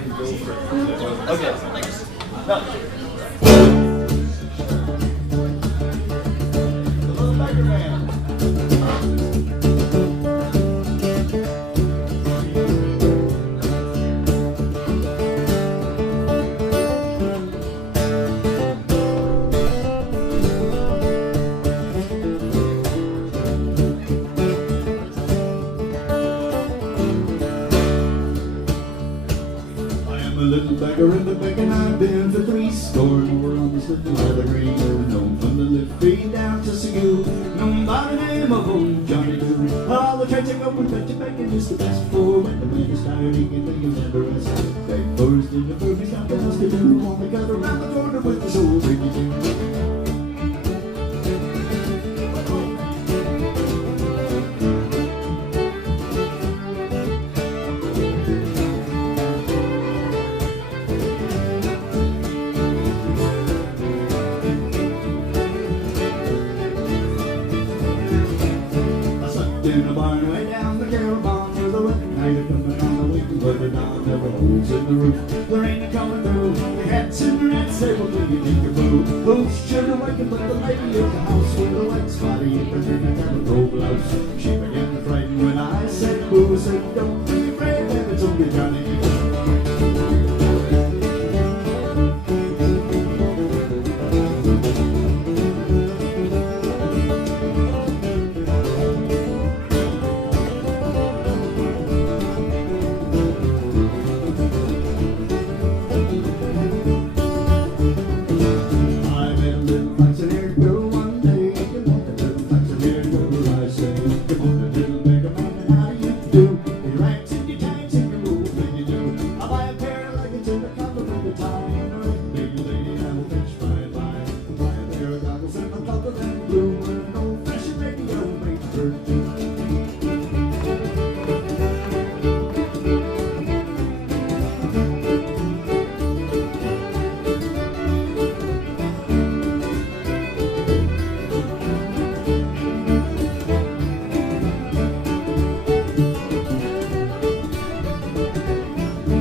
I can go for it. Okay. No. A little beggar in the beck, and I've been for 3 score more on this little leather green. Known from the Liffey down to Segue, known by the name of old Johnny Doo. All the trains are going back to back, and it's the best for when the man is tired, he can think he'll never rest. Back first in the Burmese, nothing else to do. On the cut around the corner with the soul bringing you. In a barn way down the Carroll Barn for the wet night of coming on the wind, but the dawn never holds in the roof. There ain't a coming through. The hats and the rats, they will bring you in your boo. Who's should awaken but the lady of the house with a white spotty apron and a calico blouse. She began to frighten when I said boo. Said don't be afraid, baby, it's only Johnny.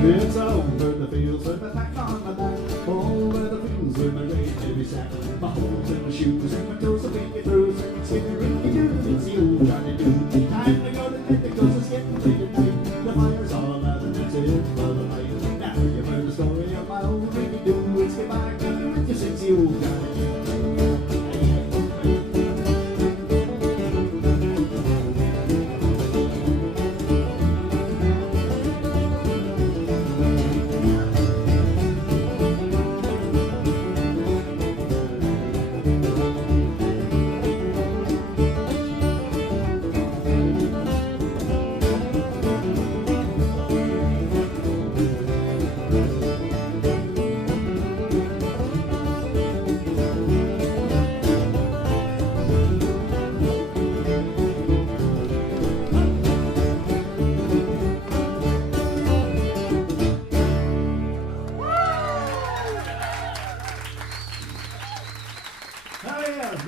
It's over the fields with my pack on my back, over the fields with my great heavy sack, my holes in my shoes and my toes are pinky through, skinny rinky doo, it's the old Johnny Doo. Time to go to bed because it's getting late at night. The fire's all out and that's it for the night. Now you've heard the story of my old rinky doo. It's goodbye to with your sexy old Johnny Doo.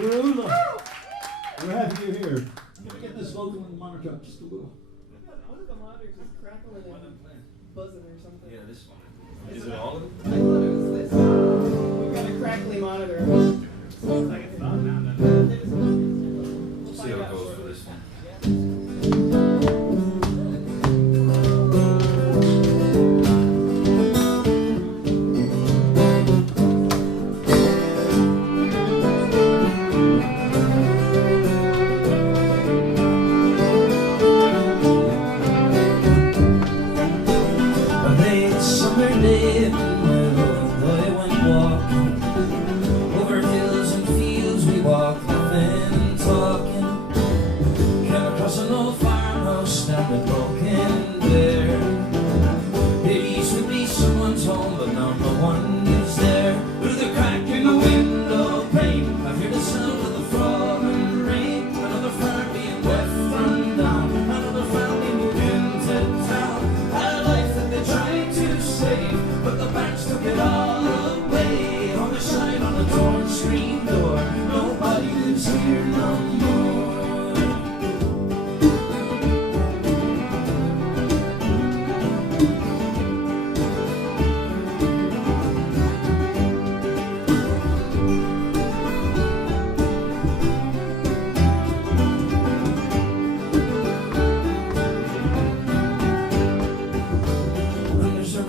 Ulla, we're happy you're here. Can we get this vocal in the monitor up just a little? One of the monitors is crackling and buzzing or something. Yeah, this one. Is it all of them? I thought it was this. We've got a crackly monitor. I can stop now. We'll see how it goes for this one. But the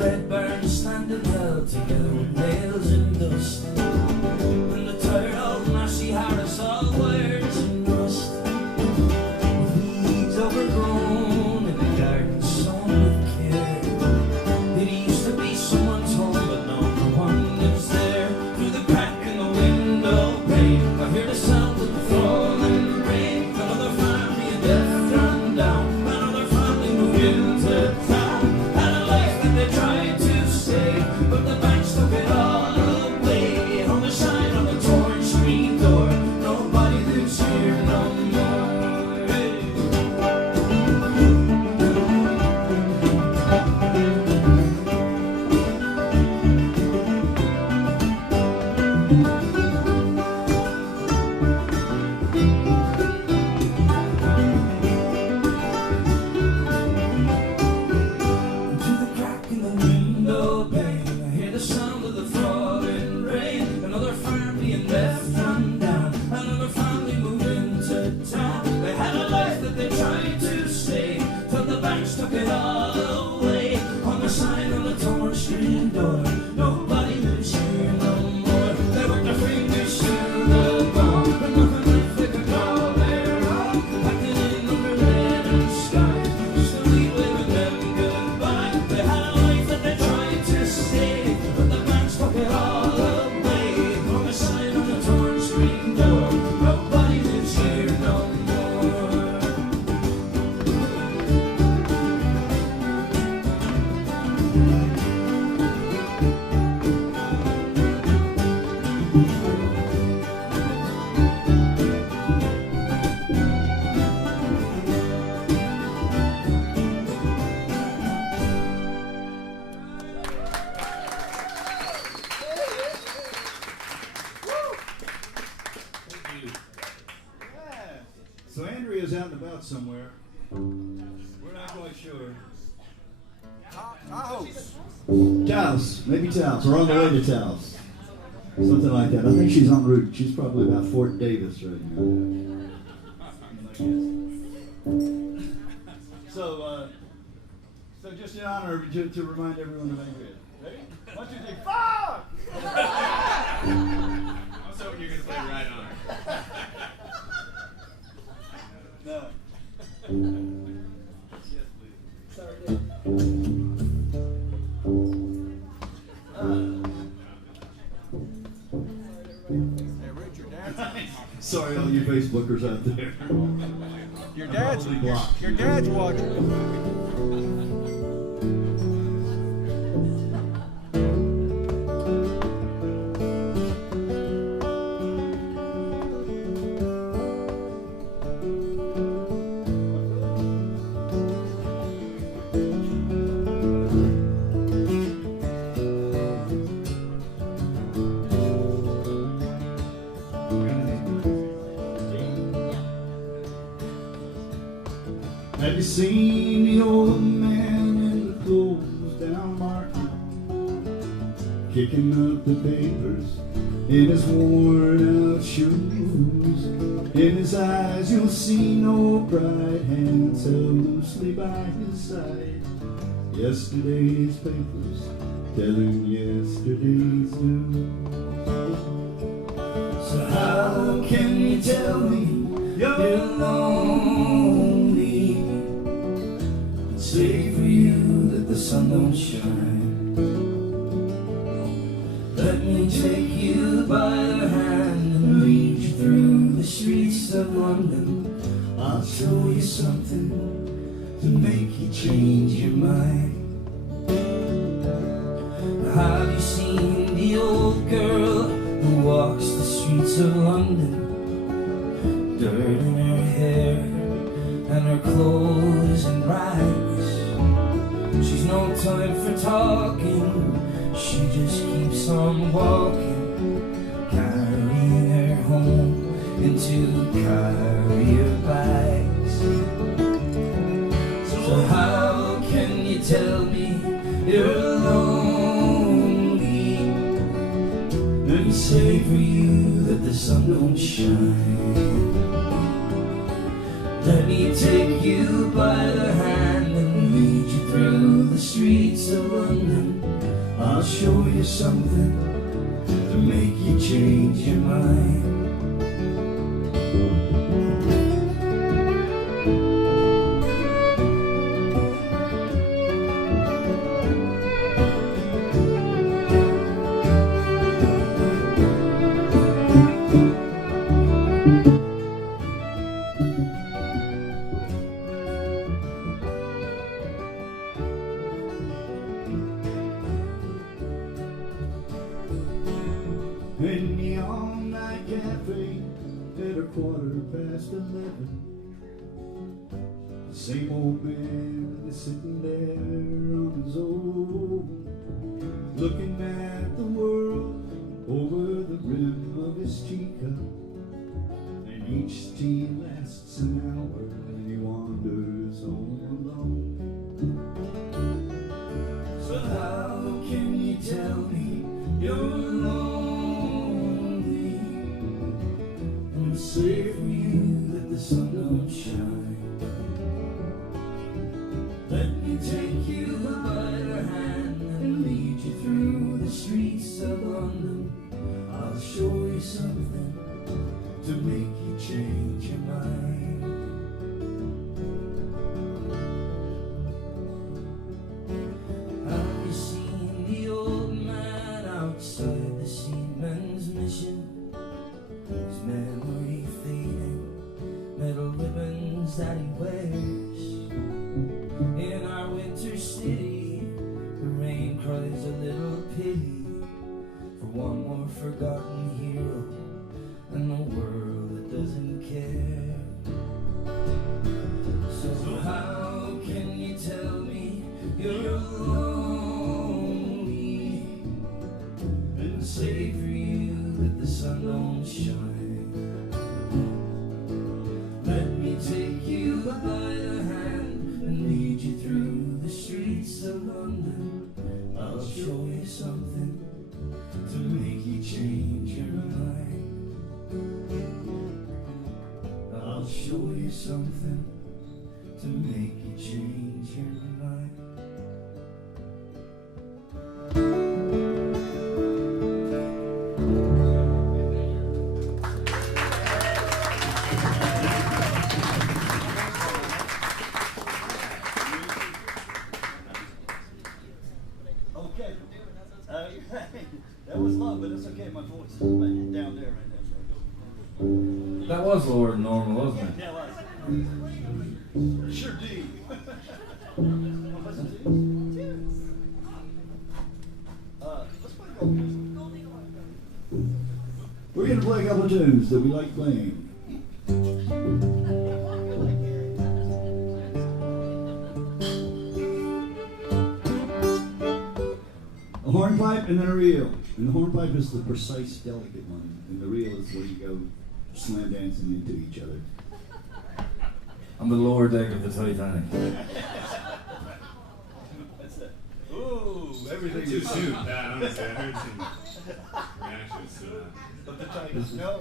red barn standing held together with nails and dust. And the tired old Massey Harris all wires and rust. With weeds overgrown in the garden sown with care. It used to be someone's home, but now no one lives there. Through the crack in the window pane, I hear the sound of the falling rain. Another family in death run down. Another family moved into town. Had a life that they tried to stay, but the banks took it all away. On the sign on the torn screen door, nobody lives here no more. Hey. Through the crack in the window pane, I hear the sound of the falling rain. Another family in death run down. Another family moved into town. They had a life that they tried to stay, till the banks took it all away. On the sign on the torn screen door, nobody lives here no more. They worked their fingers to the bone, but nothing left they could call their own. Packing in under lead and sky, just to leave with them goodbye. They had a life that they tried to stay, but the banks took it all away. On the sign on the torn screen door, nobody lives here no more. So Andrea's out and about somewhere. We're not quite sure. Taos, maybe Taos, or on the way to Taos. Something like that. I think she's en route. She's probably about Fort Davis right now. So just in honor to remind everyone of Andrea. Ready? 1, 2, 3, fuck! I was hoping you were going to play Right On. No. Yes, please. Sorry, Dave. Sorry, all you Facebookers out there. Your Probably blocked. dad's watching. Have you seen the old man in the closed down market, kicking up the papers in his worn out shoes? In his eyes you'll see no bright hands held loosely by his side. Yesterday's papers telling yesterday's news. So how can you tell me you're lonely? Say for you that the sun don't shine. Let me take you by the hand and lead you through the streets of London. I'll show you something to make you change your mind. Have you seen the old girl who walks the streets of London? Dirt in her hair and her clothes in rags. She's no time for talking, she just keeps on walking, carrying her home into carrier bags. So how can you tell me you're lonely? Let me say for you that the sun don't shine. Let me take you by the hand and lead you through the streets of London, I'll show you something to make you change your mind. In the all-night cafe at 11:15, the same old man is sitting there on his own, looking at the world over the rim of his teacup. And each tea lasts an hour, and he wanders home alone. So how can you tell me you're lonely and say for you that the sun don't shine? Let me take you by the hand and lead you through the streets of London. I'll show you something to make you change your mind. Have you seen the old man outside the seaman's mission? His memory fading, metal ribbons that he wears. In our winter city, the rain cries a little pity for one more forgotten hero in a world that doesn't care. So how can you tell me you're lonely and say for you that the sun don't shine? Let me take you by the hand and lead you through the streets of London. I'll show you something to make you change your mind. I'll show you something to make you change your mind. Okay. That was love, but it's okay. My voice is down there right now. That was lower than normal, wasn't it? Yeah, it was. Sure did. Let's play gold music. We're going to play a couple of tunes that we like playing. A hornpipe and then a reel. And the hornpipe is the precise, delicate one. And the reel is where you go slam dancing into each other. On the lower deck of the Titanic. That's it. Ooh, everything Too is soon, Pat, honestly. I heard some reactions to that. But the Titanic, no.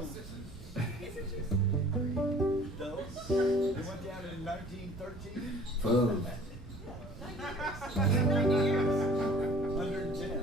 Those, they went down in 1913. Well, 110.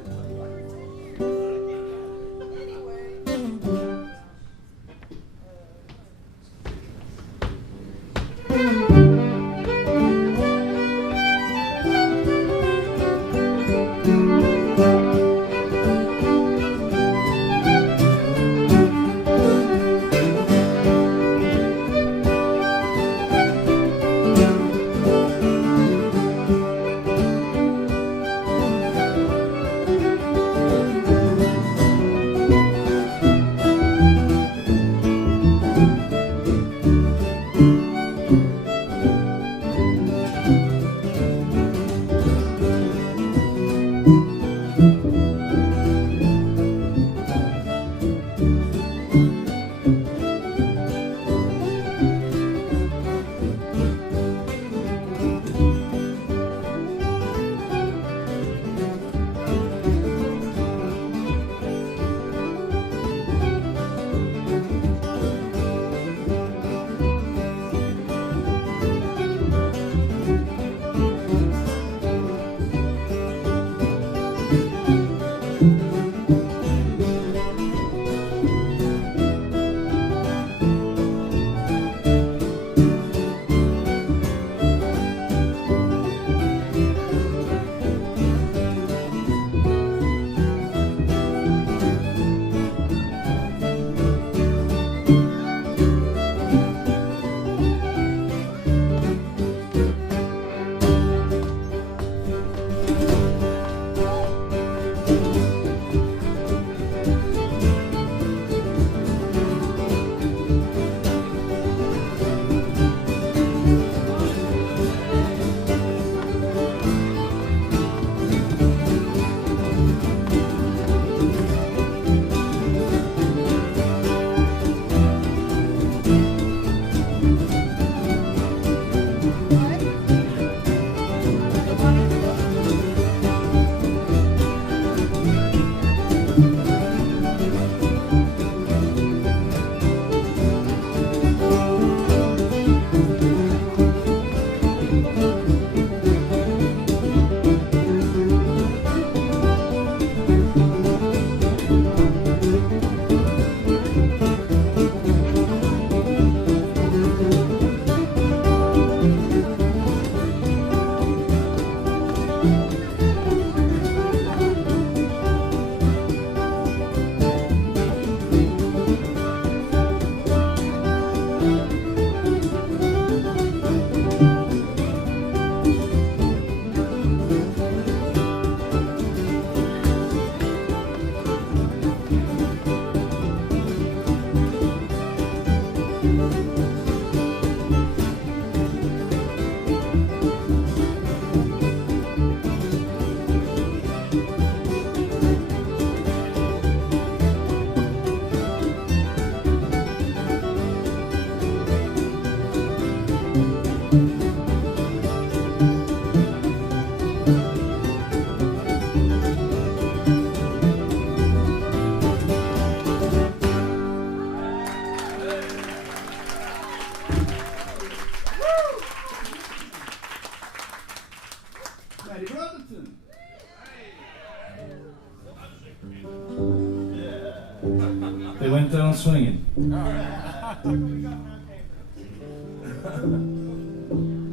They went down swinging. I'm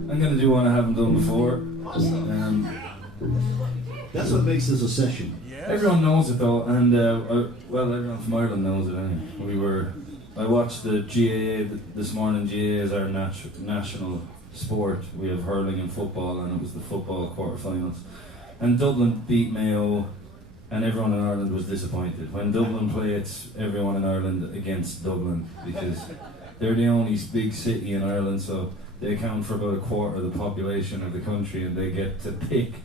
gonna do one I haven't done before. That's what makes this a session. Everyone knows it though, and well, everyone from Ireland knows it anyway. I watched the GAA this morning. GAA is our national sport. We have hurling and football, and it was the football quarterfinals. And Dublin beat Mayo, and everyone in Ireland was disappointed. When Dublin play, it's everyone in Ireland against Dublin, because they're the only big city in Ireland, so they account for about a quarter of the population of the country, and they get to pick,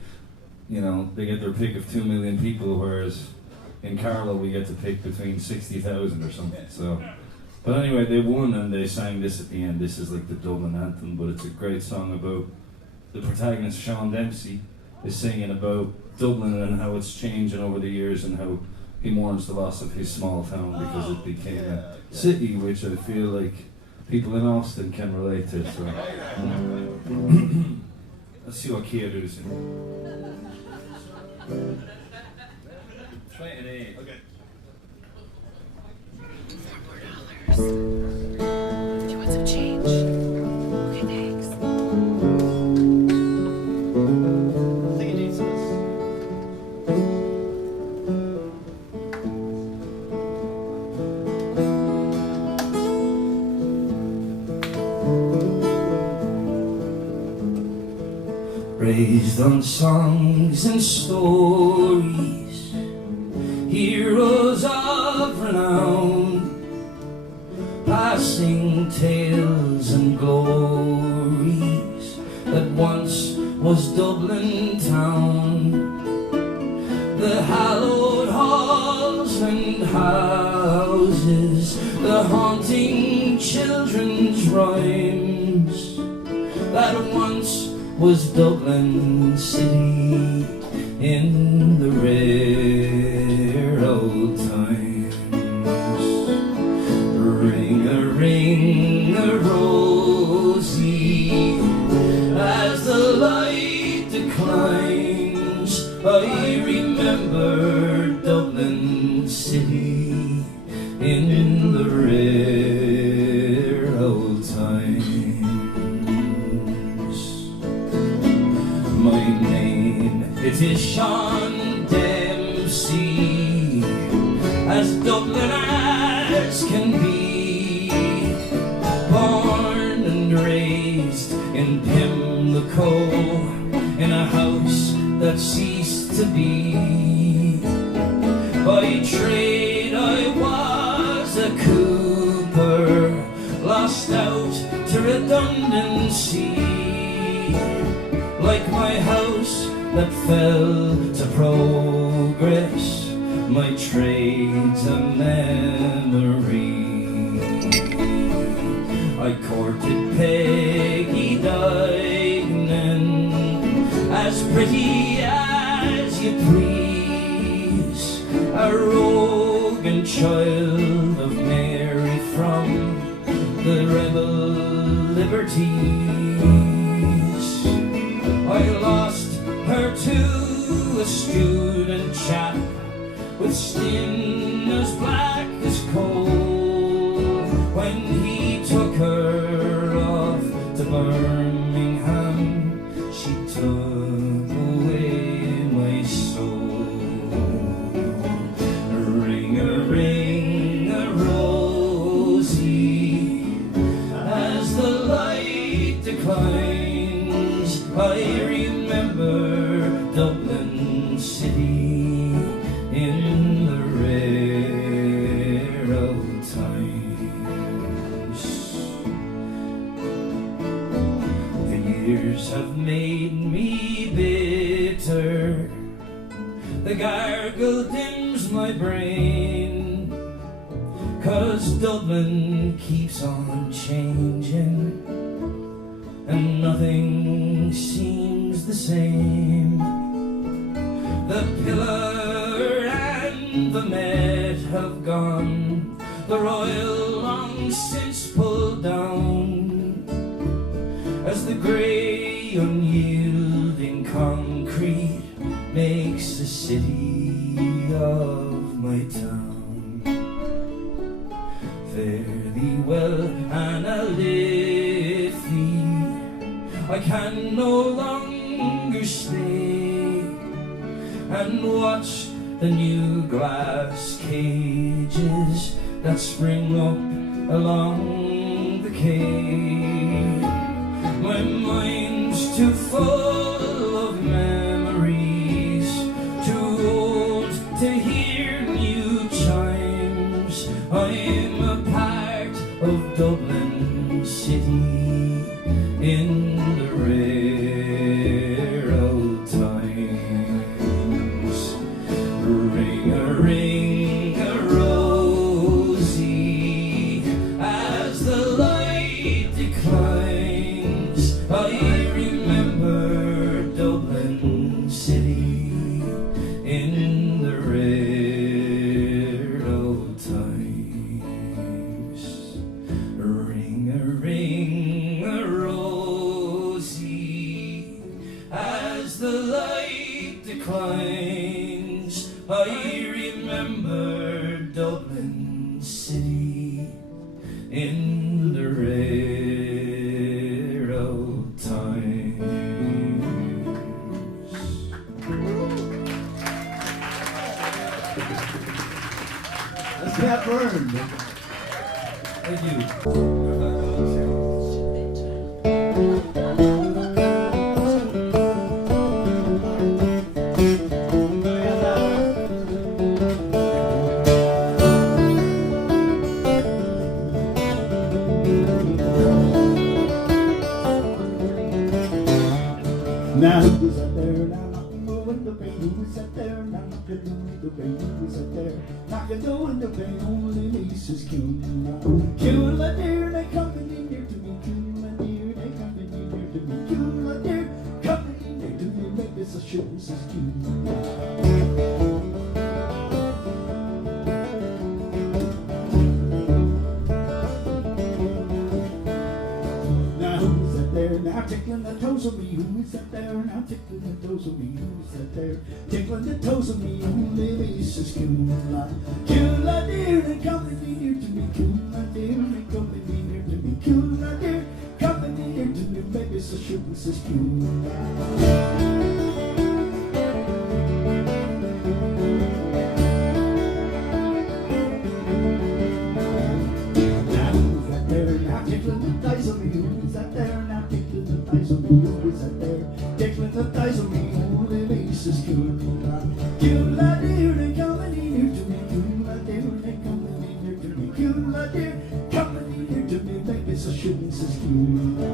they get their pick of 2 million people, whereas in Carlow we get to pick between 60,000 or something. So, but anyway, they won, and they sang this at the end. This is like the Dublin anthem, but it's a great song about the protagonist, Sean Dempsey, is singing about Dublin and how it's changing over the years, and how he mourns the loss of his small town because it became a city, which I feel like people in Austin can relate to. So let's see what Kia does. Try an A. Okay. $4. Do you want some change? Okay, thanks. I think it needs this. Raised on songs and stories, heroes of renown, passing tales and glories that once was Dublin town. The hallowed halls and houses, the haunting children's rhymes, that once was Dublin city in the rare old times. Ring a rosy, as the light declines, I remember Dublin city in the rare old times. My name, it is Sean Dempsey, as Dublin as can be, born and raised in Pimlico, in a house that ceased to be. By trade I was a cooper, lost out to redundancy, like my house that fell to progress, my trade's a memory. I courted Peggy Dignan, as pretty as you please, a rogue child of Mary from the rebel liberties. I lost her to a student chap with skin as black as coal, when he took her off to Birmingham, she took away my soul. Ring a rosy, as the light declines, I remember Dublin city in the rare old times. The years have made me bitter, the gargle dims my brain, 'cause Dublin keeps on changing, and nothing seems the same. The pillar and the Met have gone, the Royal long since pulled down, as the grey unyielding concrete makes a city of my town. fare thee well, and I'll lift thee. I can no longer stay and watch the new glass cages that spring up along the quay. My mind's too full of memories, too old to hear new chimes. I'm a part of Dublin City in the rare old times. Ring-a-ring-a-rosy, as the light declines, I remember Dublin City in the rare old times. Ring-a-ring-a-rosy, as the light declines, I remember Dublin City in the rare old times. That's Pat Byrne. Thank you. Now who's up there? Now knocking the window pane. Who's up there? Now knocking the window pane. Who's up there? Knocking the window pane. Only Lisa's Ulla. Ulla dear, they coming in here to me. Ulla dear, they coming in here to me. Ulla dear, coming in here to me. Maybe it's a show, says Ulla. Now tickling the toes of me, who is that there? Now tickling the toes of me, who is that there? Tickling the toes of me, only Lisa's Ulla. Ulla dear, they coming in here to me. Ulla dear, they coming in here to me. Ulla dear, coming in here to me. Maybe it's a shoe, says Ulla. Tickling the thighs of me, who is that there? Now tickling the thighs of me, who is that there? Tickling the thighs of me, only Lisa's Ulla. Ulla dear, they coming in here to me. Ulla dear, they coming in here to me. Ulla dear, coming in here to me. Maybe it's a shooting, says Ulla.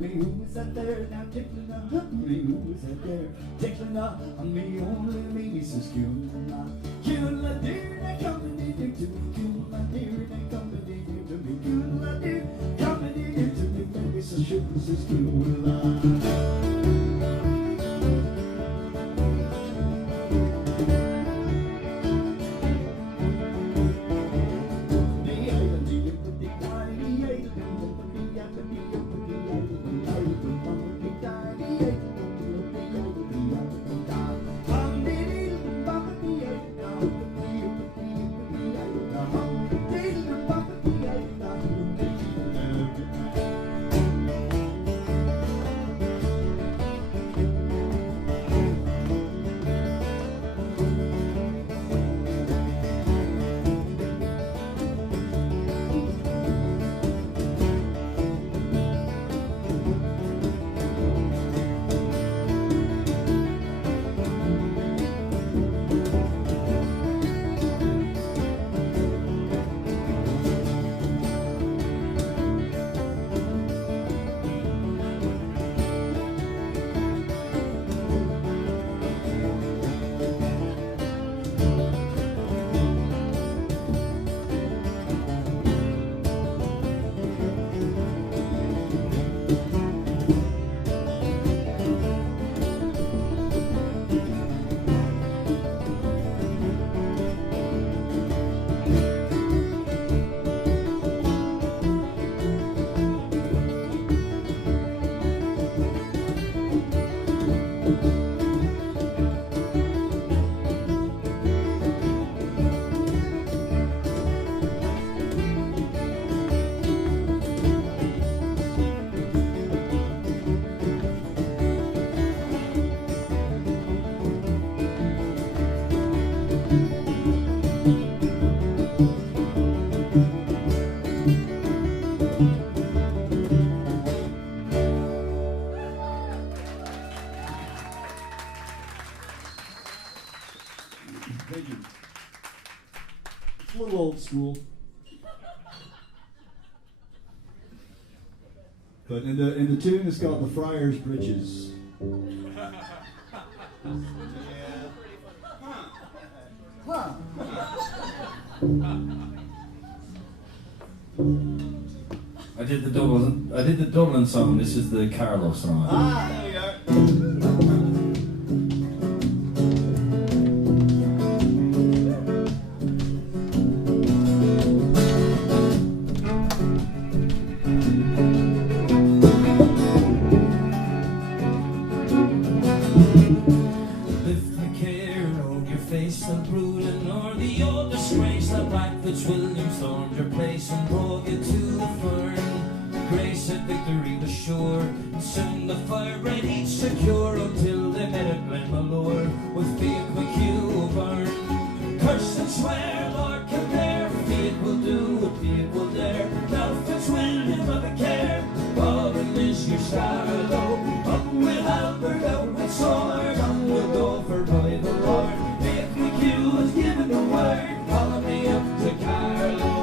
Who is that there? Now tickling up me, who is that there? Tickling up on me, only Lisa's Ulla. Ulla dear, they coming in here to me. Ulla dear, they coming in here to me. Ulla dear, coming in here to me. Maybe it's a show, says Ulla. old school. But in the tune, it's called the Friars Bridges. I did the Dublin song. This is the Carlo song. There we go. Lift the care of your face and brooding, or the old disgrace that Black Fitzwilliam stormed your place and drove you to the fern. Grace that victory was sure, and soon the fire red each secure, until they met at Glenmalure with fate McHugh burn. Curse and swear, Lord Kildare, fate will do what fate will dare. Now Fitzwilliam have a care, fallen is your star low. Up with Albert, out with sword, on we'll go for by the Lord. Fate McHugh has given the word, follow me up to Carlo.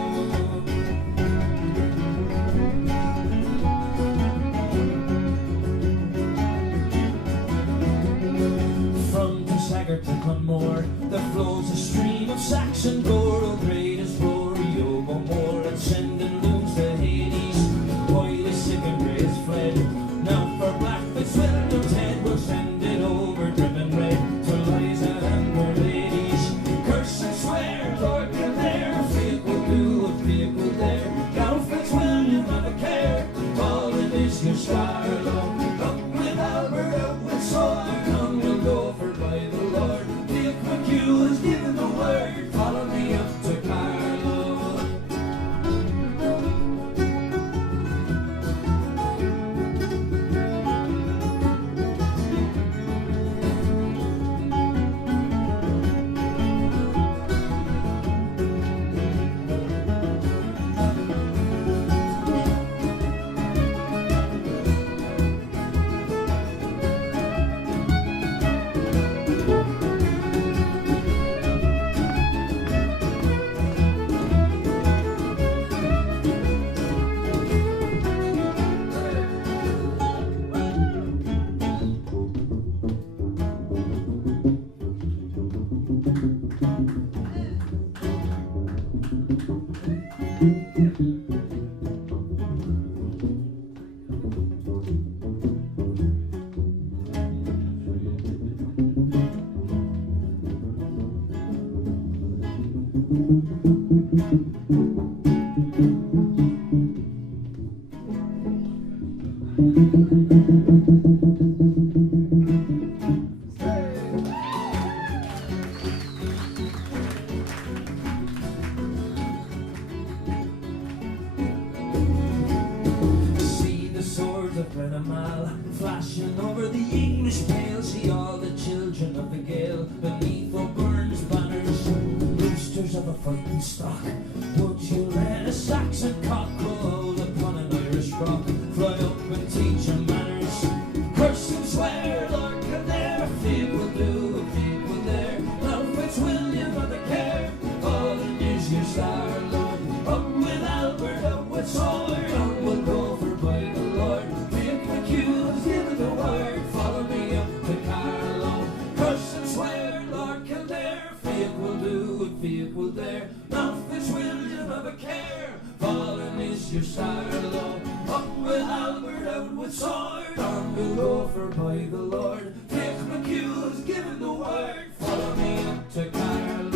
To Clonmore, there flows a stream of Saxon gore, oh greatest glory, oh go more, and sending looms to Hades, while the sick and grey is fled. Now for Black Fitzwilliam's head, we'll send it over, driven red, to Liza and her ladies. Curse and swear, Lord Kildare, fate will do what fate will dare. Now Fitzwilliam, have a care, fallen is your star alone. Up with Albert, out with sword, come we'll go for by the Lord. Dick McHugh has given the word, follow me up to Carlo. See the swords of Glenamal flashing over the English pale. See all the children of the Gael beneath O'Byrne's banners, roosters of a fighting stock. Don't you let a Saxon cockerel upon an Irish rock fly up and teach them manners. Curse and swear, Lord Kildare, fate will do what fate will dare. Now Fitzwilliam have a care, fallen is your star Lord. Up with Albert, out with sword, on we'll go for by the Lord. Dick McHugh has given the word, follow me up to Carlo. Curse and swear, Lord Kildare, fate will do what fate will dare. Now Fitzwilliam have a care, fallen is your star low. Up with Albert, out with sword, on we'll go for by the Lord. Dick McHugh has given the word, follow me up to Carlo.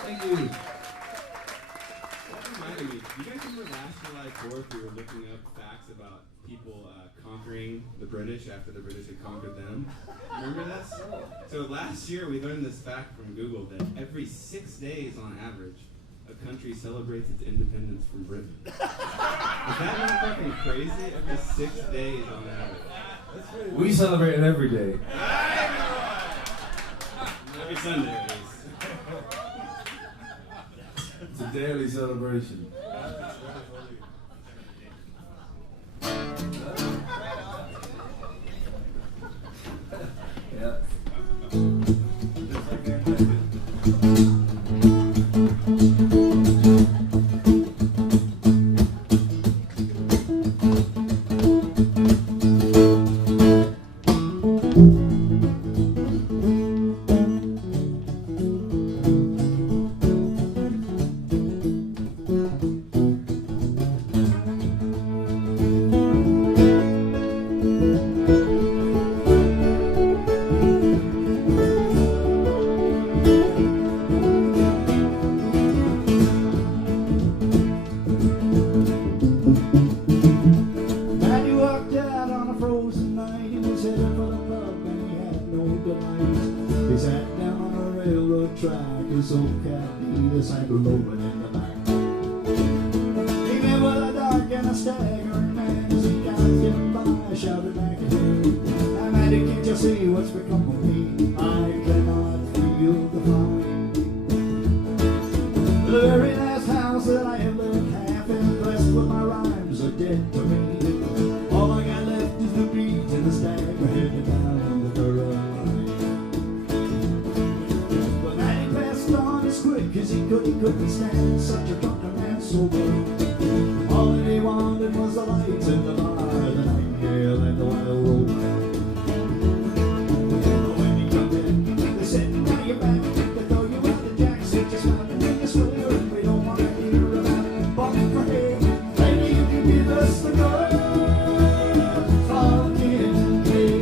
Thank you. That reminded me, you guys remember last July 4th we were looking up facts about people conquering the British after the British had conquered them? Remember this? So last year we learned this fact from Google that every 6 days on average, a country celebrates its independence from Britain. Is that not fucking crazy? Every 6 days on average. We celebrate it every day. Every Sunday at least. It's a daily celebration. Yeah. His old cat, his ankle open in the back. He met with a dark and a staggering man as he got him by, shouted back at him, "I'm Andy, can't you see what's become of me? I cannot feel the fire." The very last house that I ever half impressed with my rhymes are dead to me. All I got left is the beat and the stagger headed down the thorough line. As quick as he couldn't stand such a drunken man so big. All that he wanted was the lights in the bar, the nightingale and the wild road. When he come in, they said, "Now you're back, they throw you out the jacks, they just want to make us swear, and we don't want to hear about it. Balling for hay, lady, if you give us the girl, fucking day."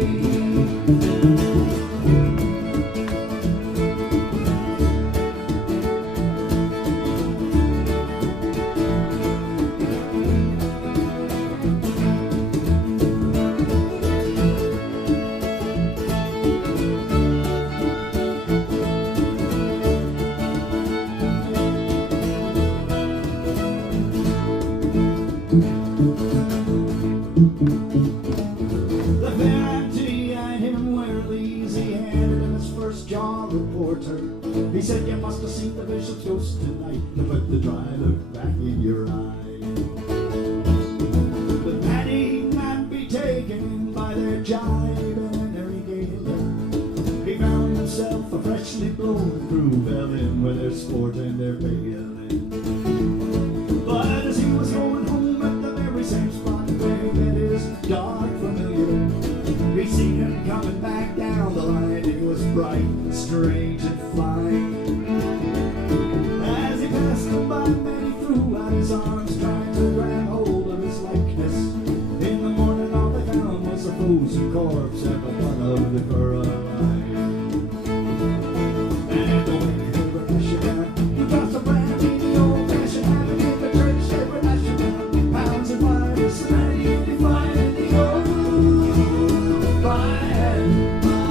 The fair empty eyed him warily, he handed him his first jaw reporter. He said, "You must have seen the bishop's ghost tonight, to put the dry look back in your eye." But that he not be taken in by their jibe and their regalia. He found himself a freshly blown crew fell in with their sport and their bailing. But as he was going home at the very same spot where he met his dark familiar, he seen him coming back down the line. He was bright, strange, and fine. As he passed him by, man, he threw out his arms, trying to grab hold of his likeness. In the morning, all they found was a frozen corpse and the blood of the Caroline. And the way they were rushing out, he got some brandy in the old-fashioned habit in the church. They were rushing out, pounds and wires, and then he'd find in the old by and by.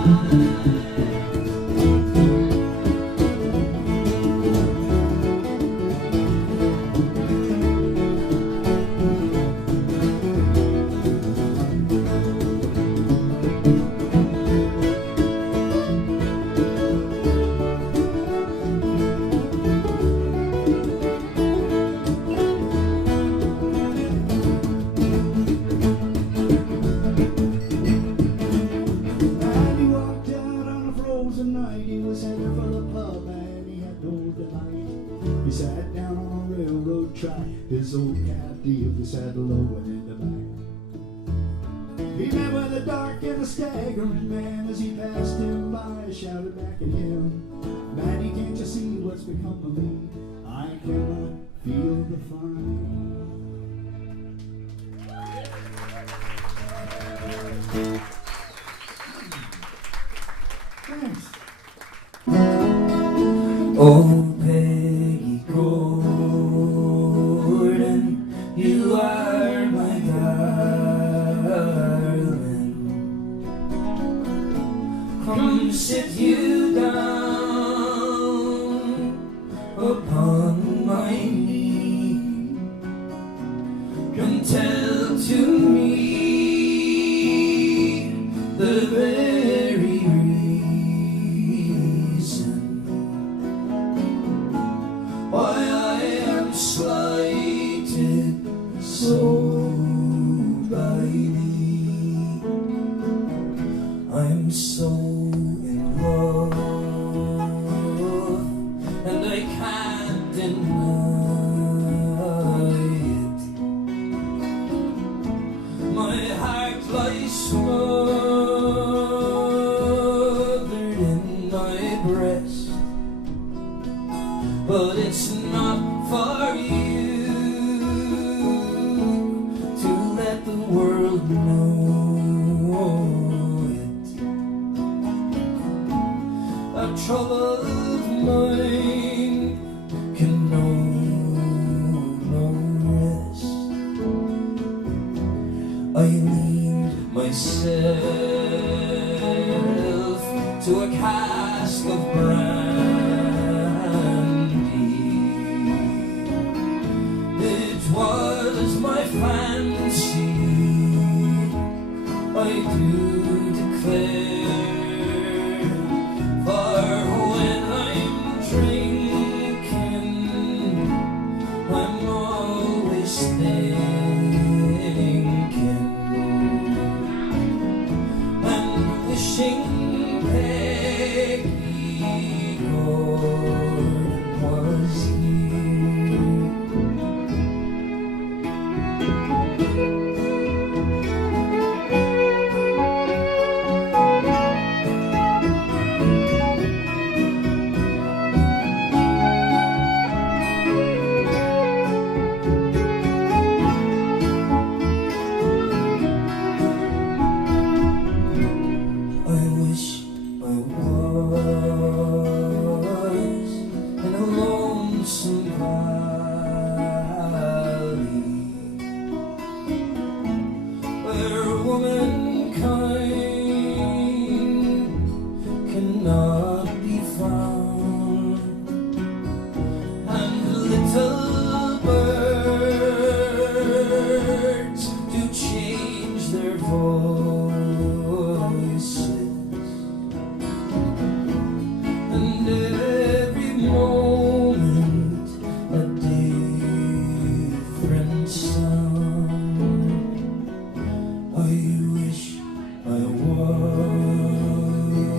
He was headed for the pub and he had no delight. He sat down on a railroad track, his old captive, the saddle low and in the back. He met with a dark and a staggering man as he passed him by, shouted back at him, "Manny, can't you see what's become of me? I cannot feel the fire." Thanks. Oh, Peggy Gordon, you are my darling. Come sit you down upon my knee. Come tell to me the very reason but it's not for you to let the world know it. A trouble of mine can know no rest. I leaned myself to a cask of brandy. It was my fancy, I do declare, for when I'm drinking, I'm always thinking and wishing Peggy Gordon was here. I wish I was in a lonesome valley where womankind cannot be found, and little birds do change their voices, and every moment a different sound. I wish I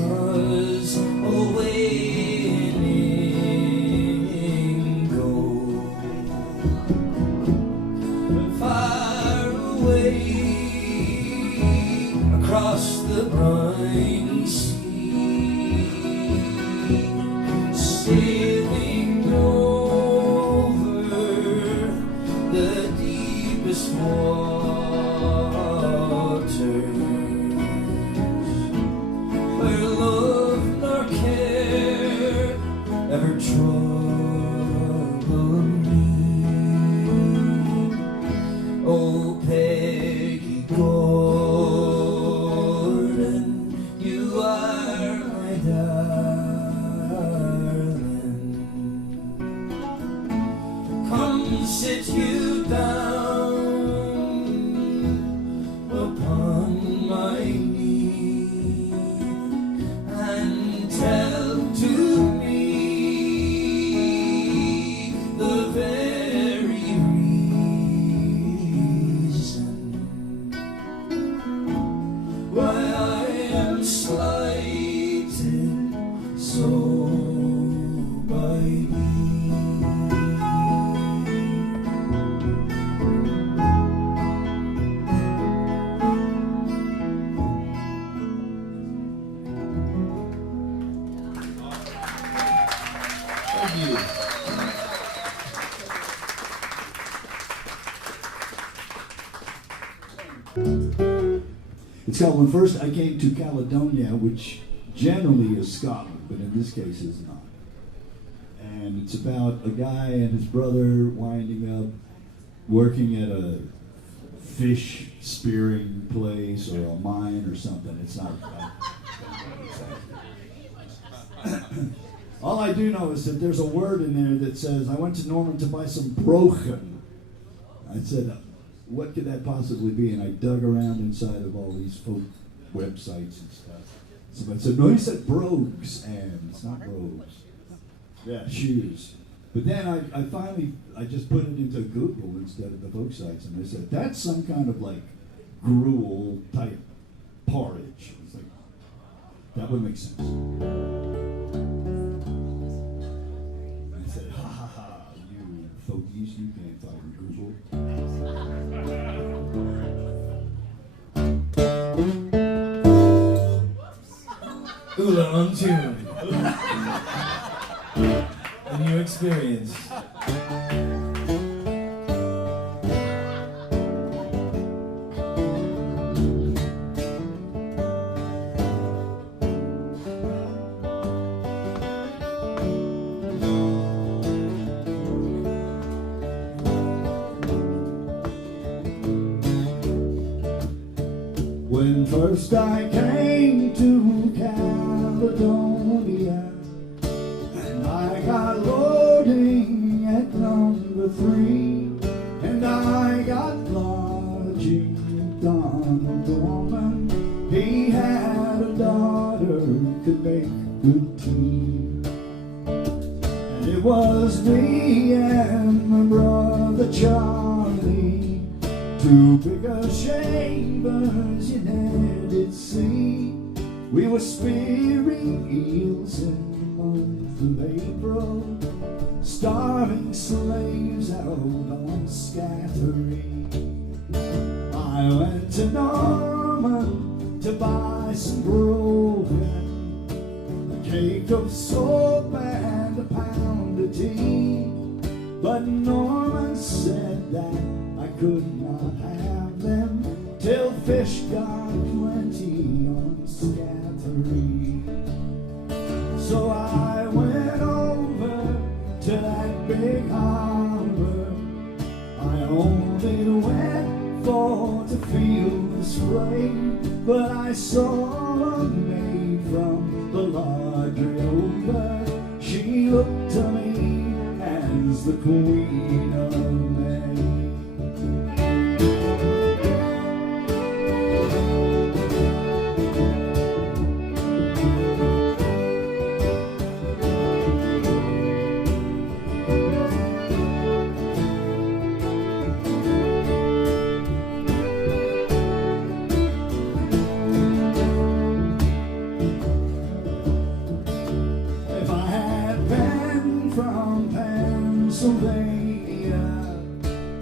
was away in England, far away across the briny sea, sailing over the deepest waters, where love nor care ever troubled me. Oh, Peggy Gordon, you are my darling. Come sit you down upon my knee and tell to me the very reason why I am slighted so by thee. Thank you. It's called When First I Came to Caledonia, which generally is Scotland, but in this case is not. And it's about a guy and his brother winding up working at a fish spearing place or a mine or something. It's not. All I do know is that there's a word in there that says, I went to Norman to buy some brochen. I said, what could that possibly be? And I dug around inside of all these folk websites and stuff. Somebody said, no, he said brogues, and it's not brogues. Yeah, shoes. But then I finally just put it into Google instead of the folk sites, and they said, that's some kind of like gruel type porridge. It's like, that would make sense. I said, ha ha ha, you folkies, you can't find Google. Ulla on tune. a new experience. When first I came to Caledonia, and I got loading at number 3, and I got lodging with Donald Dorman. He had a daughter who could make good tea, and it was me and my brother Charlie, 2 bigger shavers you never did see. We were spearing eels in the month of April, starving slaves out on Scattery. I went to Norman to buy some brogan, a cake of soap and a pound of tea, but Norman said that I could not have them till fish got plenty on Scattery. So I went over to that big harbor. I only went for to feel the spray, but I saw a maid from the laundry over. She looked to me as the Queen of May.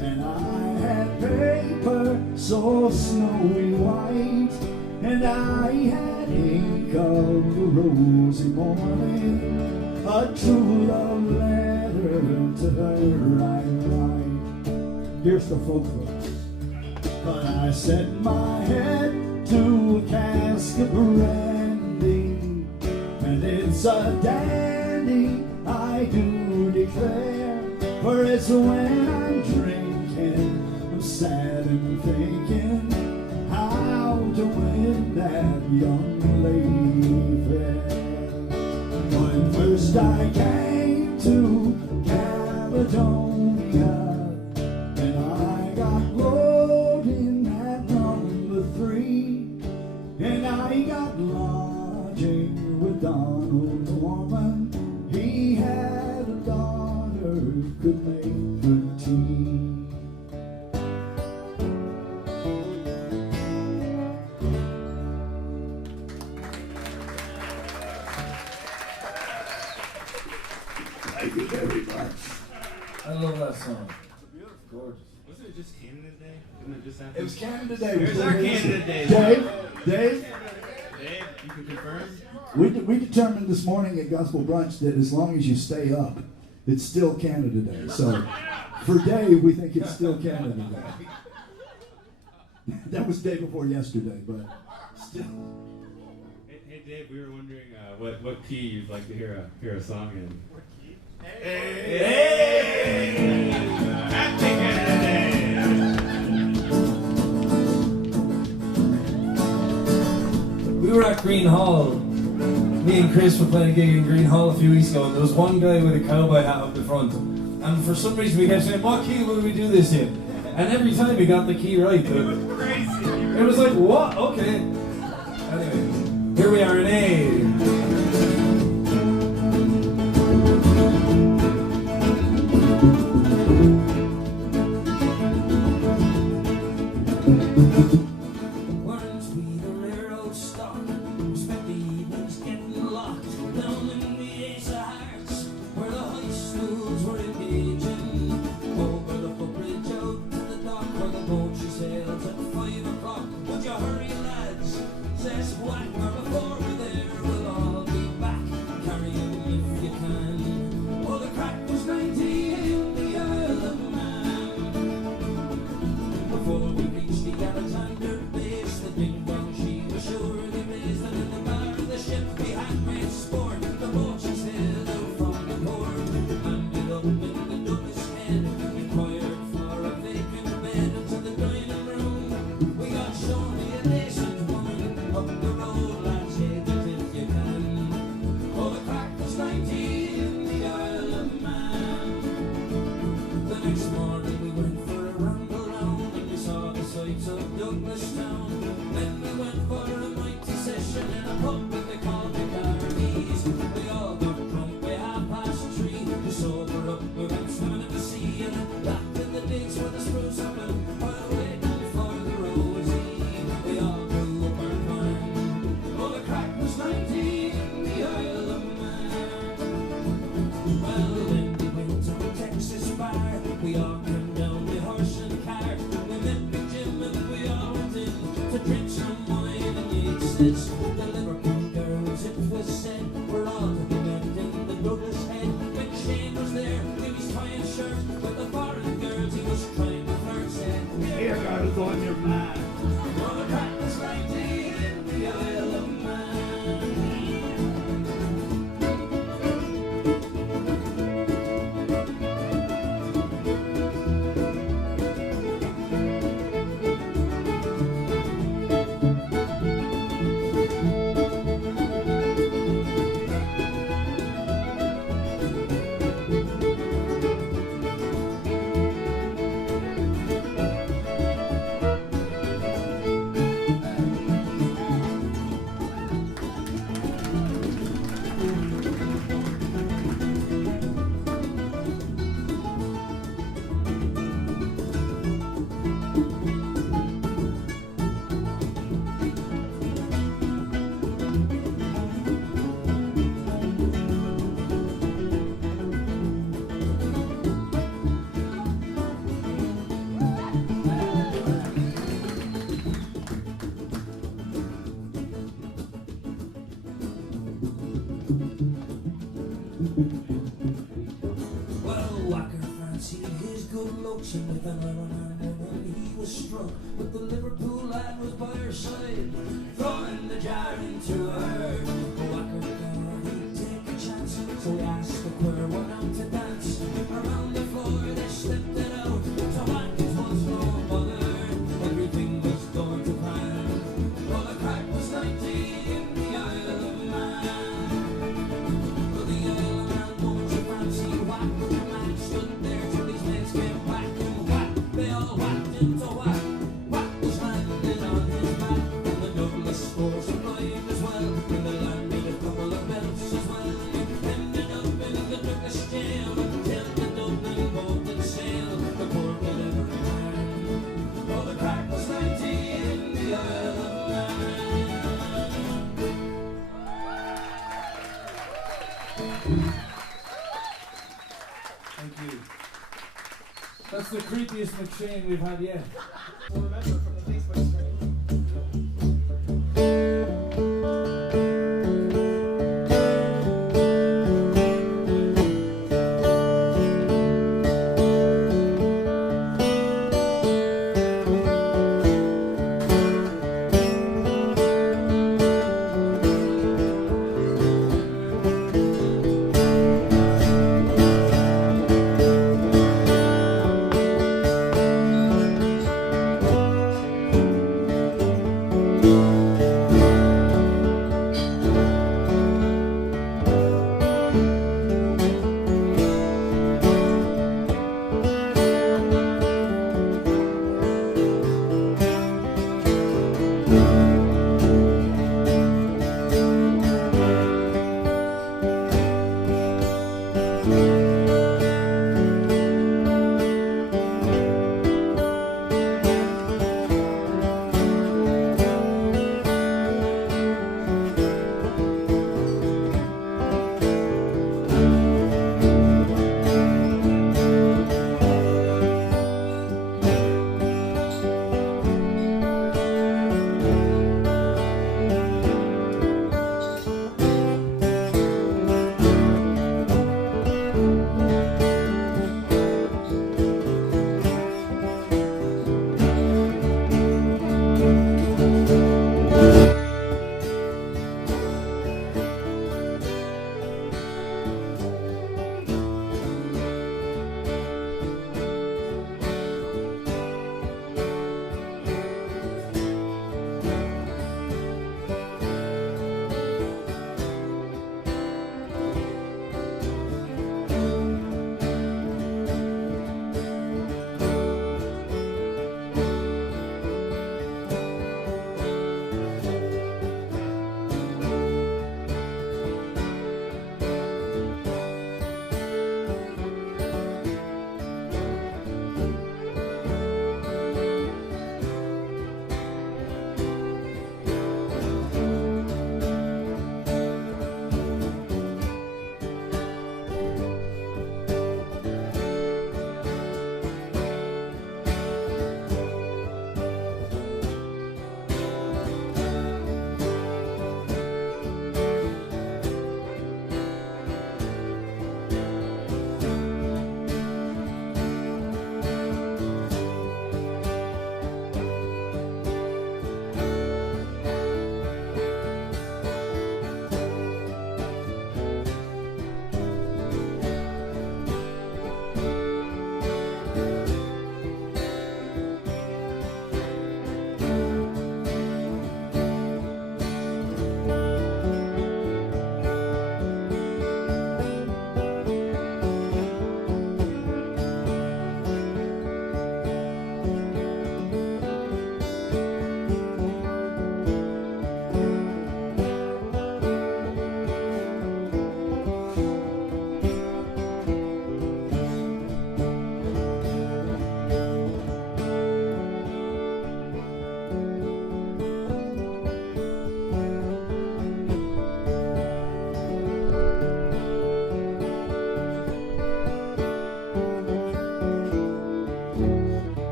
And I had paper so snowy white, and I had ink of the rosy morning, a true love letter to her I write. Here's the folk verse. But I set my head to a cask of brandy, and it's a dandy, I do declare. For it's when I'm drinking, I'm sad and thinking how to win that young lady fair. When first I came to Caledonia, and I got loading at number 3, and I got lodging with Donald Dorman. He had a daughter who could make good tea. Thank you very much. I love that song. Gorgeous. Wasn't it just Canada Day? Didn't it just happen? It was Canada Day. Here's our Canada Day. Dave, Dave, you can confirm? we determined this morning at Gospel Brunch that as long as you stay up, it's still Canada Day. So for Dave, we think it's still Canada Day. That was day before yesterday, but still. Hey Dave, we were wondering what key you'd like to hear a song in. What key? Hey! Happy Canada Day! We were at Green Hall. Me and Chris were playing a gig in Green Hall a few weeks ago, and there was one guy with a cowboy hat up the front. And for some reason we kept saying, what key will we do this in? And every time we got the key right. It was crazy. It was like, what? Okay. Anyway, here we are in A. Before we're there, we'll all this. The Liverpool girls, it was said, were all to be met in the Douglas head. McShane was there in his tie and shirt, with the foreign girls he was trying to flirt. Said, Here, girls, on your mind. well, the crack was 19 in the Isle of Man. Well, Walker fancied his good looks, and with another man he was struck. But the Liverpool lad was by her side, throwing the jar into her. Walker thought he'd take a chance, so he asked the choir one out to dance. Around the floor they slipped it out, so Watkins was no bother. Everything was going to plan. Well, the crack was 19 in the Isle of Man. Well, the Isle of Man, won't you fancy whack? The man stood there till his legs came back and whack. They all whacked into whack. Whack was landing on his back, and the Douglas scores arrived as well. And the lad made a couple of belts as well. Ended up in the Douglas jail until the Dublin boat did sail. The poor delivery man. Oh, the crack was 19 in the Isle of Man. Thank you. That's the creepiest McShane we've had yet. We'll remember from the Facebook stream.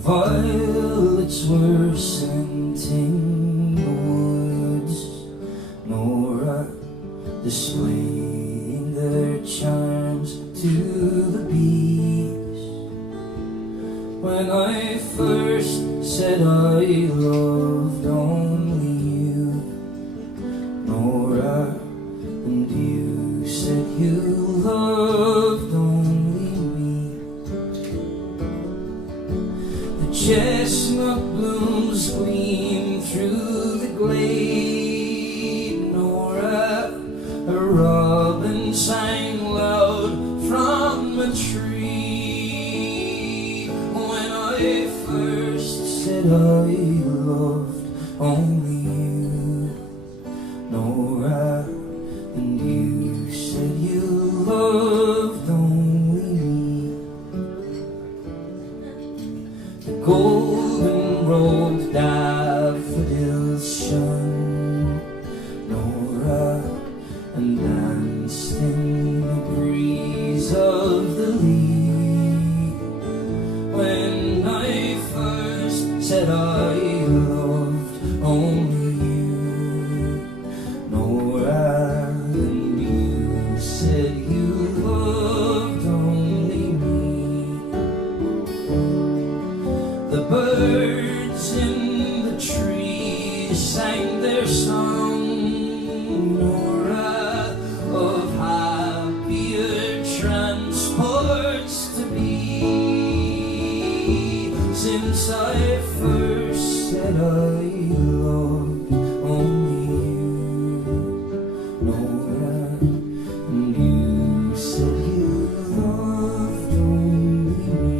violets were scenting the woods, Nora displaying their charms to the bees. When I first said I loved only you, Nora, and you said you loved only me. The chestnut blooms gleam through the glade, Nora, a robin sang loud from a tree. When I first said I loved only you, Nora, and you said you loved only me. The golden robed daffodils shone, Nora, and danced in the breeze of the lea. When I first said I loved only you, Nora, and you said you loved only me. The birds in the trees sang their song, Nora, of happier transports to be. Since I first said I loved only you, Nora, and you said you loved only me.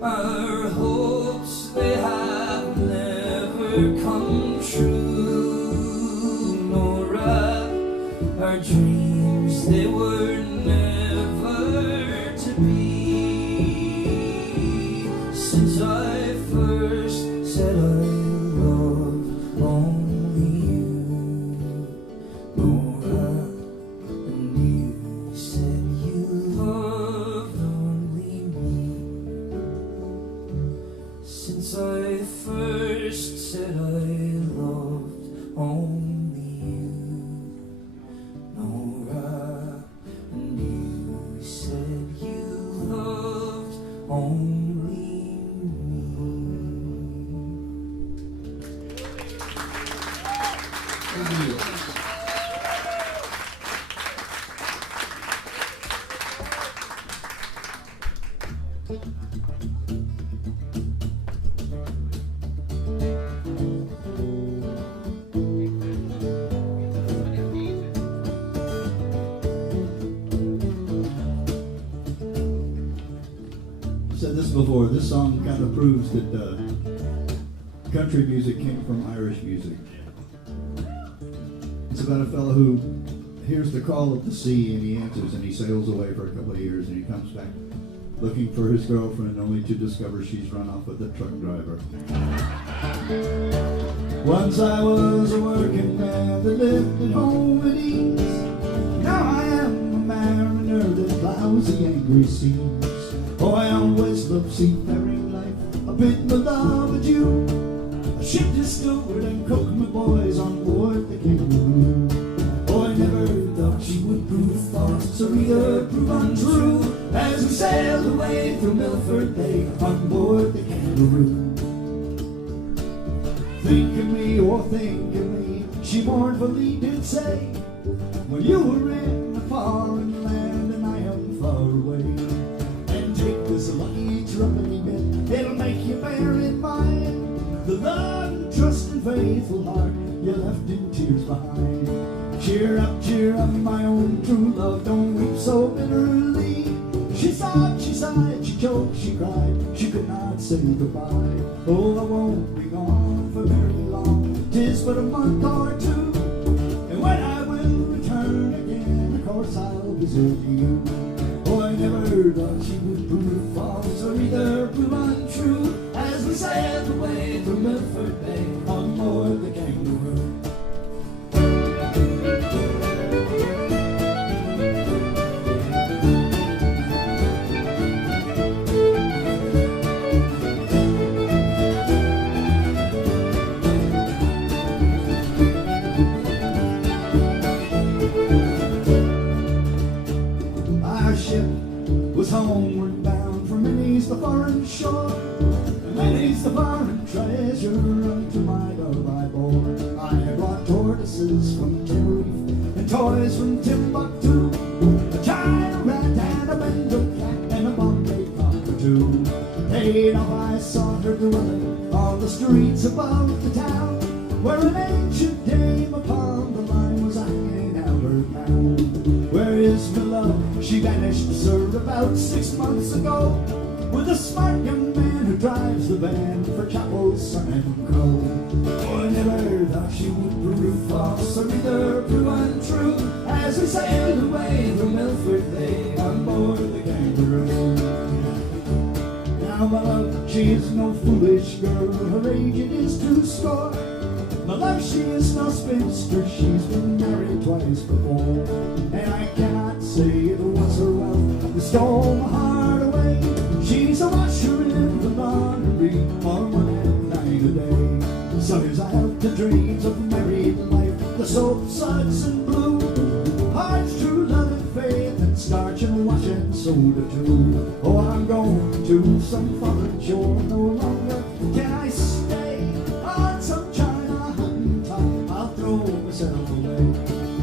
Our hopes, they have never come true, Nora. Our dreams, they were never to be. Since I first said I loved only you, Nora, and you said you loved only me. Since I first said I loved only you, Nora, and you said you loved only me. Thank you. I've said this before, this song kind of proves that country music came from Irish music. It's about a fellow who hears the call of the sea and he answers and he sails away for a couple of years and he comes back looking for his girlfriend only to discover she's run off with a truck driver. Once I was a working man that lived at home at ease. Now I am a mariner that plows the angry seas. Oh, I always loved seafaring life, a bit my love a Jew. I shipped a steward and cooked my boys on board the Kangaroo. Oh, I never thought she would prove false or either prove untrue as we sailed away through Milford Bay on board the Kangaroo. Think of me, oh think of me, she mournfully did say, well, you were in a foreign land and I am far away. And take this lucky trumpety bit, it'll make you bear in mind the love and trust and faithful heart you left in tears behind. Cheer up, my own true love, don't weep so bitterly. She saw thought, she sighed, she choked, she cried, she could not say goodbye. Oh, I won't be gone for very long, 'tis but a month or two, and when I will return again, of course I'll visit you. Oh, I never thought she would prove false or either prove untrue, as we sailed away from Milford Bay on board the Kangaroo. Was homeward bound from many's the foreign shore, and many's the foreign treasure unto my love I bore. I had brought tortoises from Tenerife and toys from Timbuktu, a China rat and a Bengal cat and a Bombay cockatoo. Paid off I saw her dwelling on the streets above the town, where an ancient dame upon the line was hanging out her gown. Where is my love? She vanished, sir, about 6 months ago, with a smart young man who drives the van for Chapel's Son and Co. Oh, I never thought she would prove false or either prove untrue, as we sailed away from Milford Bay on board the Kangaroo. Now my love, she is no foolish girl, her age it is 2 score. My love, she is no spinster, she's been married twice before, and I cannot say it was her wealth that stole my heart away. She's a washer in the laundry for 1 night a day. Summers I have the dreams of married life, the soap, suds, and blue, hearts, true love and faith, and starch and wash and soda too. Oh, I'm going to some foreign shore, no longer can I stay on some China hunting top. I'll throw myself away,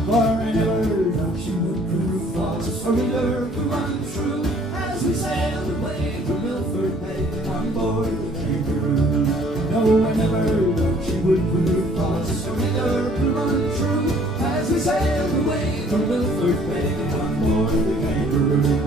for I never thought she would prove false or either prove untrue, as we sailed away from Milford Bay on board the Kangaroo. No, I never thought she would prove false or either prove untrue, as we sailed away from Milford Bay on board the Kangaroo.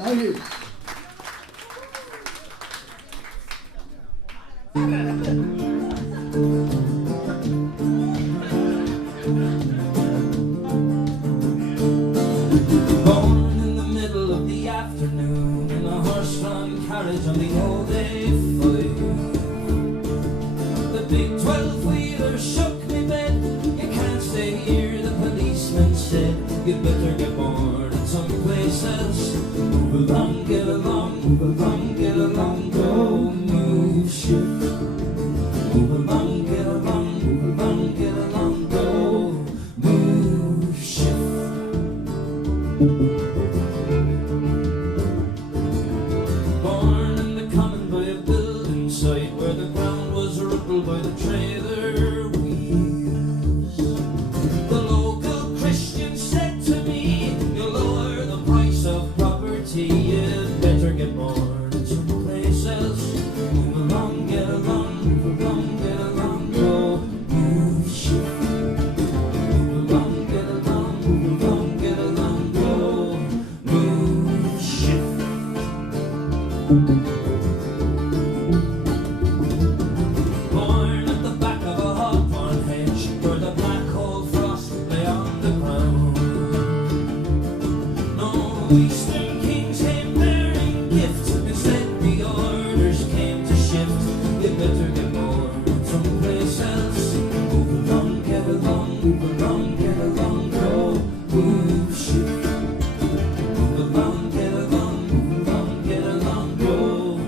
Thank you. Born in the middle of the afternoon in a horse-drawn carriage on the old A5. The big 12-wheeler shook me bed. You can't stay here, the policeman said. You'd better get bored in some places. Move along, get along, move along, get along, go, move, shift. Move along, get along, move along, get along, go, move, shift. Born in the common by a building site where the ground was rippled by the trailer wheels. The local Christian said to me, you'll lower the price of property, you'd better get bored in some places. Move along, get along, move along, get along, go, move, shift. Move along, get along, move along, get along, go, move, shift. Born at the back of a hawthorn hedge where the black hole frost lay on the ground. No eastern kings came bearing gifts, instead the orders came to shift. You better get bored in some places. Move along, get along, move along, get along, go, move, shift. Move along, get along, move along, get along, go,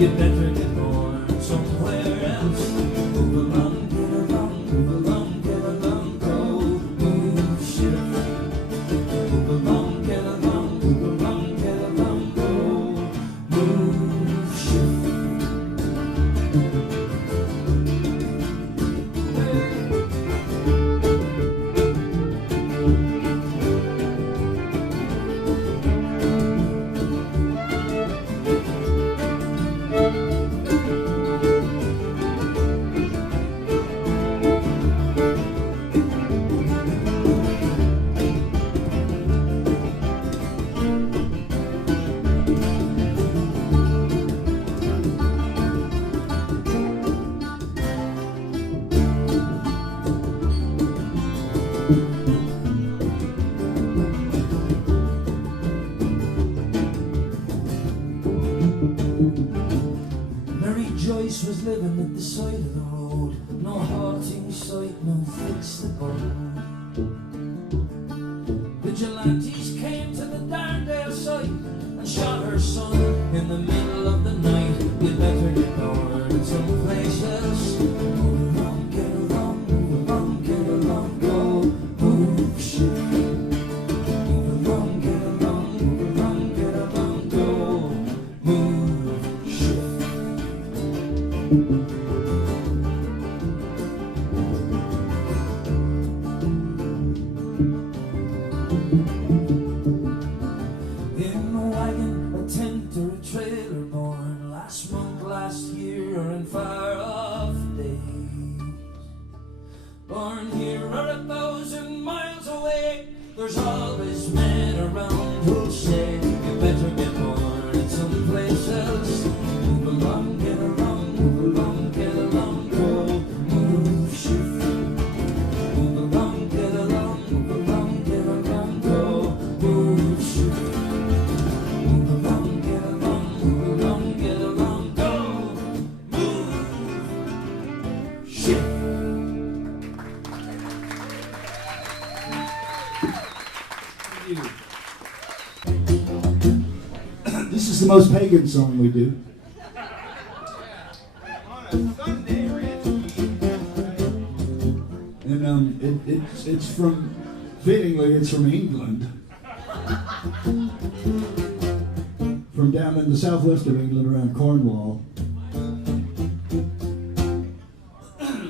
you better get born somewhere else. Move along, get along, move along, get along, go, move, shift. Move along, get along, move along, get along, go, move, shift. Mary Joyce was living at the side of the road. No halting sight, no fix the boat. Vigilantes came to the Darndale site and shot her son in the middle of the night. You better get born someplace else. Move along, get along, move along, get along, go, move, shit. Move along, get along, move along, get along, go, move, shit. In a wagon, a tent or a trailer born last month, last year, or in far off days. Born here or 1,000 miles away, there's always men around who'll say you better get born someplace else. Move along, get along, move along, get along, go, move, shift. Move along, get along, move along, get along, go, move, shift. Move along, get along, move along, get along, go, move, shift. This is the most pagan song we do. On a Sunday, Rich. And it's from, fittingly, it's from England. From down in the southwest of England around Cornwall.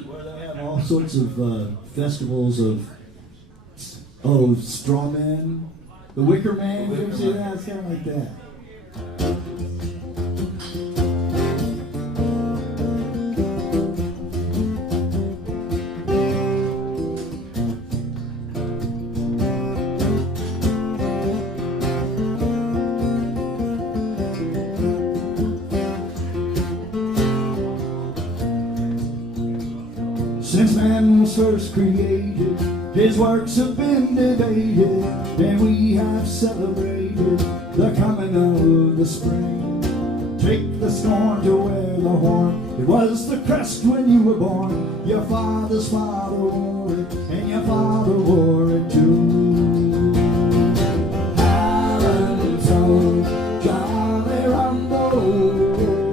Where they have all sorts of festivals of straw men. The Wicker Man, you ever see that? It's kind of like that. Since man was first created, his works have been debated, and we have celebrated the coming of the spring. Take the scorn to wear the horn, it was the crest when you were born. Your father's father wore it, and your father wore it too. Allentown, Jolly Rumble,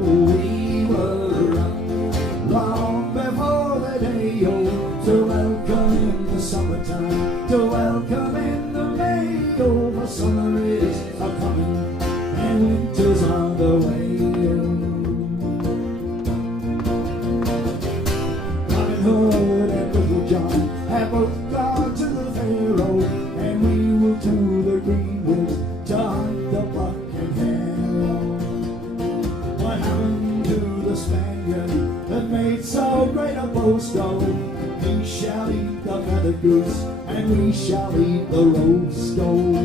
we were up long before the day, oh, to welcome in the summertime, to welcome in the May, oh, for summer is a-coming, and winter's on the way, Robin Hood and Little John have both gone to the Pharaoh, and we will to the greenwoods to hunt the buck and hare. What happened to the Spaniard that made so great a boast? Oh, he shall eat the feathered goose, and we shall eat the roast. Oh,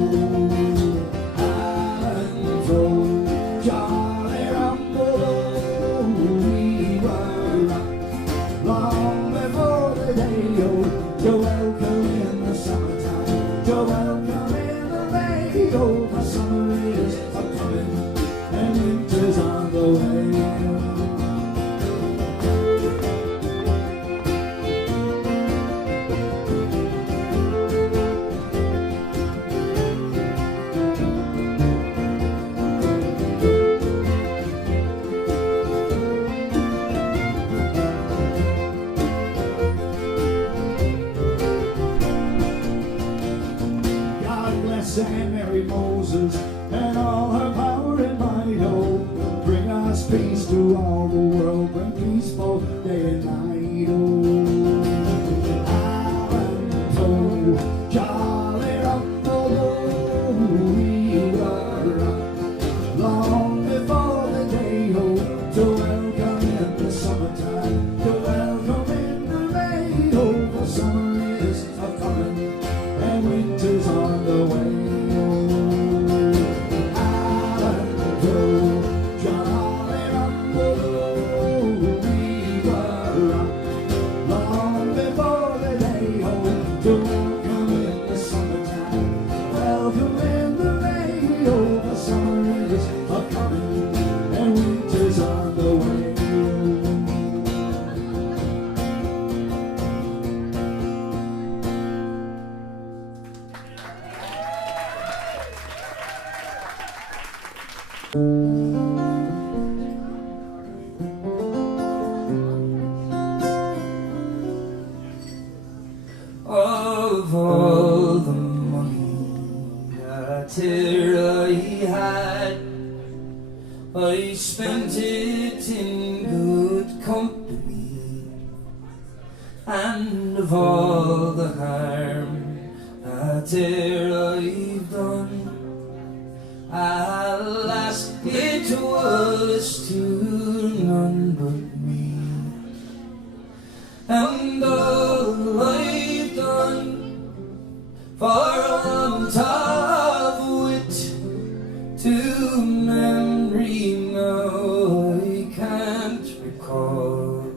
Allentown, Jolly Rumble, we were up long before the day, oh, to welcome in the summertime, to welcome in the May, oh, for summer is a-coming, and winter's on the way. Saint Mary Moses and all her power and might, oh, bring us peace to all the world, bring peace both day and night, oh. Allen, jolly rumble, we were long before the day, oh, to welcome in the summertime, to welcome in the rain, oh, the summer is a-coming and winter's on the way. Of all the money that I had, I spent it in good company, and of all the harm that I've done, alas, it was to none but me. And all I've done for want of wit to memory now I can't recall.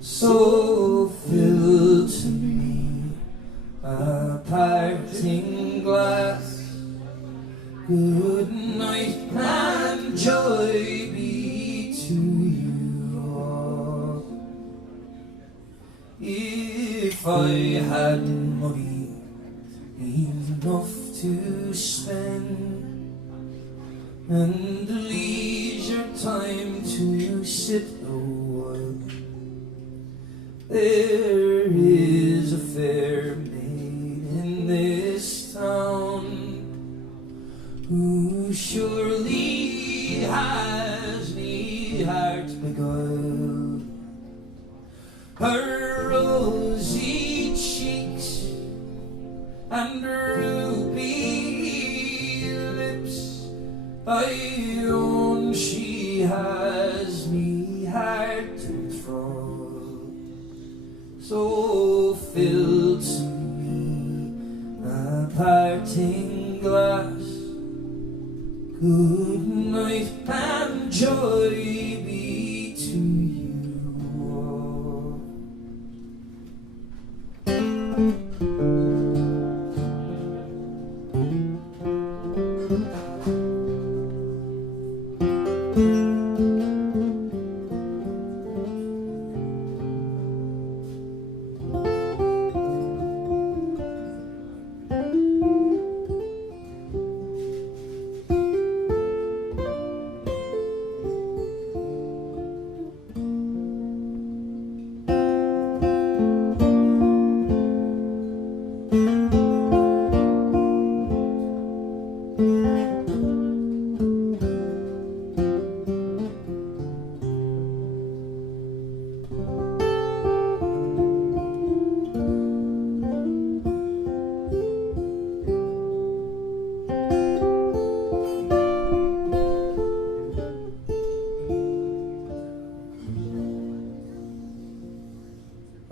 So fill to me a parting glass. Good night and joy be to you all. If I had money enough to spend and leisure time to sit a while, there is a fair maid in this town who surely has me heart beguiled. Her rosy cheeks and ruby lips, I own she has me heart enthralled. So fill to me a parting glass. Good night and joy be to you all.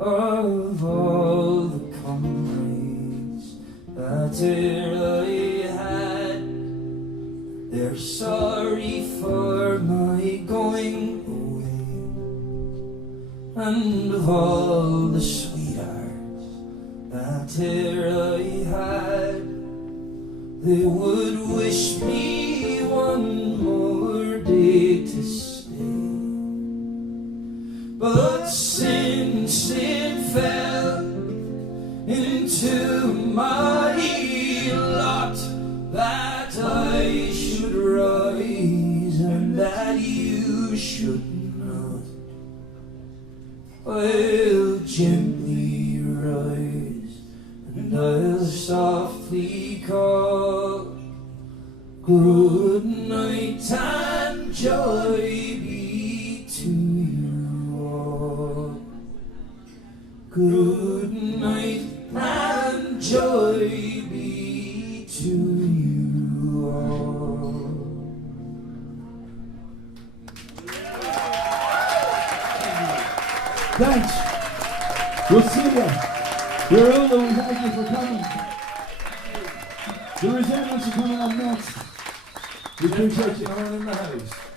Of all the comrades that I had, they're sorry for my going away, and of all the sweethearts that I had, they would wish me one more day to stay. But since it fell into my lot that I should rise and that you should not, I'll gently rise and and I'll softly call. Good night and joy be to you all. Good night and joy be to you all. Thanks. We'll see you. You're Ulla, we thank you for coming. The Resentments are coming up next. We appreciate you. Everyone in the house.